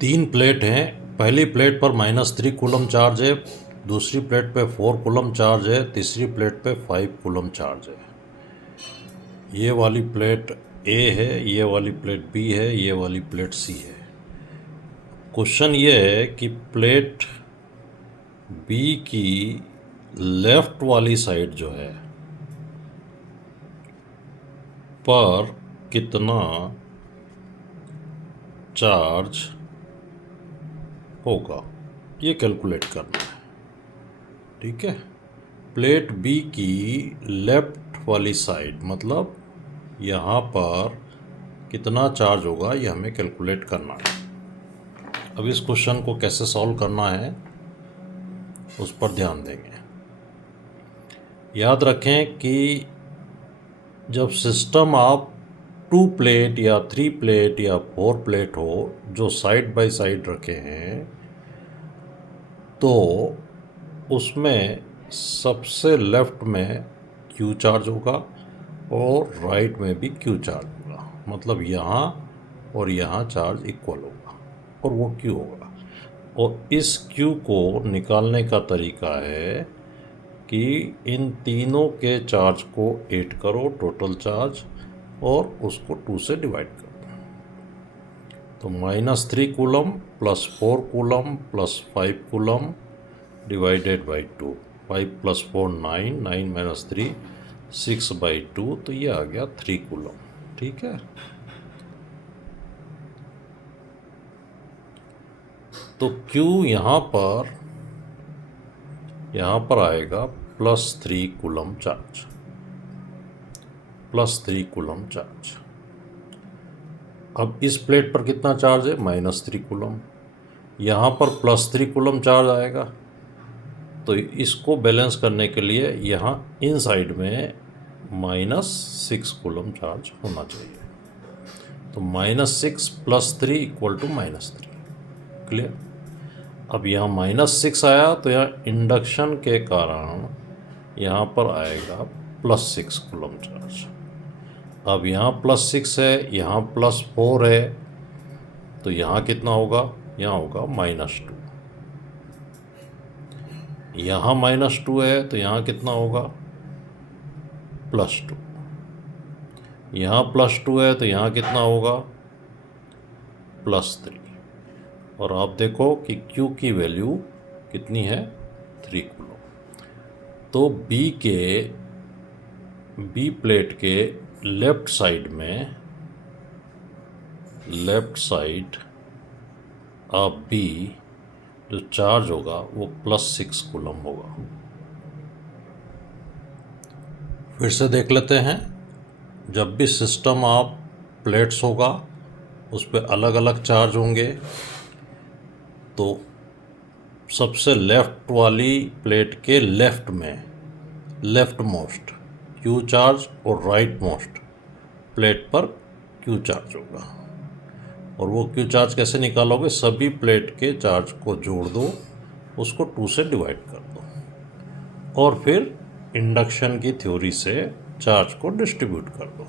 तीन प्लेट हैं। पहली प्लेट पर -3 कूलम चार्ज है, दूसरी प्लेट पे 4 कूलम चार्ज है, तीसरी प्लेट पे 5 कूलम चार्ज है। ये वाली प्लेट ए है, ये वाली प्लेट बी है, ये वाली प्लेट सी है। क्वेश्चन ये है कि प्लेट बी की लेफ्ट वाली साइड जो है पर कितना चार्ज होगा, ये कैलकुलेट करना है। ठीक है, प्लेट बी की लेफ्ट वाली साइड मतलब यहाँ पर कितना चार्ज होगा, ये हमें कैलकुलेट करना है। अब इस क्वेश्चन को कैसे सॉल्व करना है उस पर ध्यान देंगे। याद रखें कि जब सिस्टम आप 2 प्लेट या 3 प्लेट या 4 प्लेट हो जो साइड बाय साइड रखे हैं, तो उसमें सबसे लेफ्ट में Q चार्ज होगा और राइट में भी Q चार्ज होगा। मतलब यहाँ और यहाँ चार्ज इक्वल होगा और वो Q होगा। और इस Q को निकालने का तरीका है कि इन तीनों के चार्ज को ऐड करो, टोटल चार्ज, और उसको 2 से डिवाइड कर दो। तो -3 coulomb plus 4 coulomb plus 5 coulomb divided by 2। 5 + 4 9, 9 - 3 6/2, तो ये आ गया 3 कूलम। ठीक है, तो Q यहाँ पर आएगा +3 कूलम चार्ज, +3 कूलम चार्ज। अब इस प्लेट पर कितना चार्ज है, -3 कूलम। यहाँ पर +3 कूलम चार्ज आएगा, तो इसको बैलेंस करने के लिए यहाँ इन साइड में -6 कूलम चार्ज होना चाहिए। तो -6 + 3 = -3। क्लियर। अब यहाँ -6 आया तो यहाँ इंडक्शन के कारण यहाँ पर आएगा +6 कूलम चार्ज। अब यहाँ +6 है, यहाँ +4 है, तो यहाँ कितना होगा, यहाँ होगा -2। यहाँ -2 है तो यहाँ कितना होगा, +2। यहाँ +2 है तो यहाँ कितना होगा, +3। और आप देखो कि Q की वैल्यू कितनी है, 3 कूलम। तो बी प्लेट के लेफ्ट साइड ऑफ बी जो चार्ज होगा वो +6 कूलम होगा। फिर से देख लेते हैं। जब भी सिस्टम ऑफ प्लेट्स होगा उस पर अलग अलग चार्ज होंगे, तो सबसे लेफ्ट वाली प्लेट के लेफ्ट में लेफ्ट मोस्ट Q चार्ज और राइट मोस्ट प्लेट पर Q चार्ज होगा। और वो Q चार्ज कैसे निकालोगे, सभी प्लेट के चार्ज को जोड़ दो, उसको 2 से डिवाइड कर दो और फिर इंडक्शन की थ्योरी से चार्ज को डिस्ट्रीब्यूट कर दो।